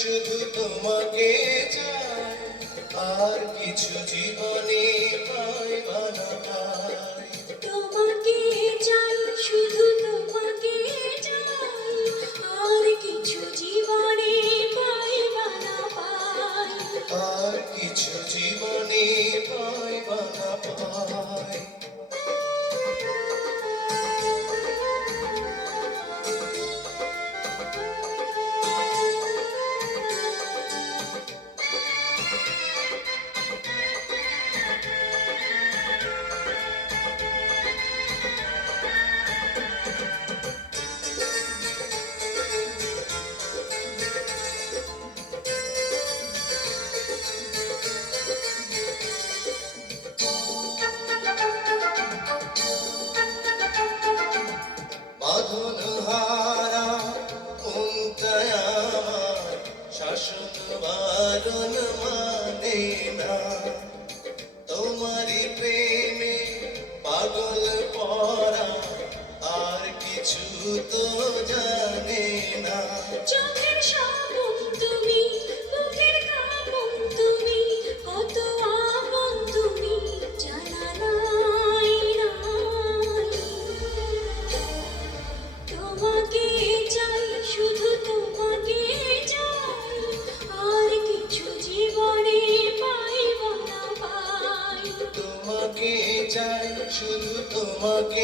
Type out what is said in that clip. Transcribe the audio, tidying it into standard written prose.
শুধু তোমাকে চাই, আর কিছু জীবনে পাইবা না পাই। তোমাকে চাই, শুধু তোমাকে চাই, আর কিছু জীবনে পাইবা না পাই। আর কিছু জীবনে পাইবা না পাই। বাঁধনহারা মনটায় আমার শাসন বারণ মানে না, তোমারই প্রেমে পাগল পরা আর কিছু তো জানে না। চোখের স্বপন তুমি, বুকের কাঁপন তুমি, কত আপন তুমি জানা নাই নাই। তোমাকে চাই, শুধু তোমাকে চাই, আর কিছু জীবনে পাইব না পাই। তোমাকে চাই, শুধু তোমাকে